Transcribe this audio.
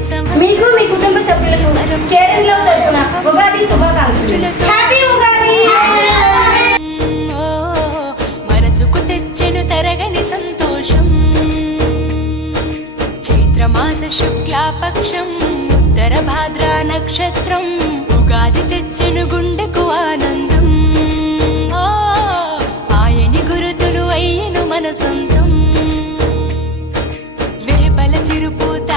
మీకు మీ కుటుంబ సభ్యులకు కేరళలో తరపున ఉగాది శుభాకాంక్షలు. హ్యాపీ ఉగాది. మనసుకు తెచ్చెను తరగని సంతోషం. చైత్రమాస శుక్లాపక్షం ఉత్తర భాద్ర నక్షత్రం ఉగాది తెచ్చెను గుండెకు ఆనందం. ఆయని గురుతులు అయ్యను మన సొంతం. వేపల చిరుపూత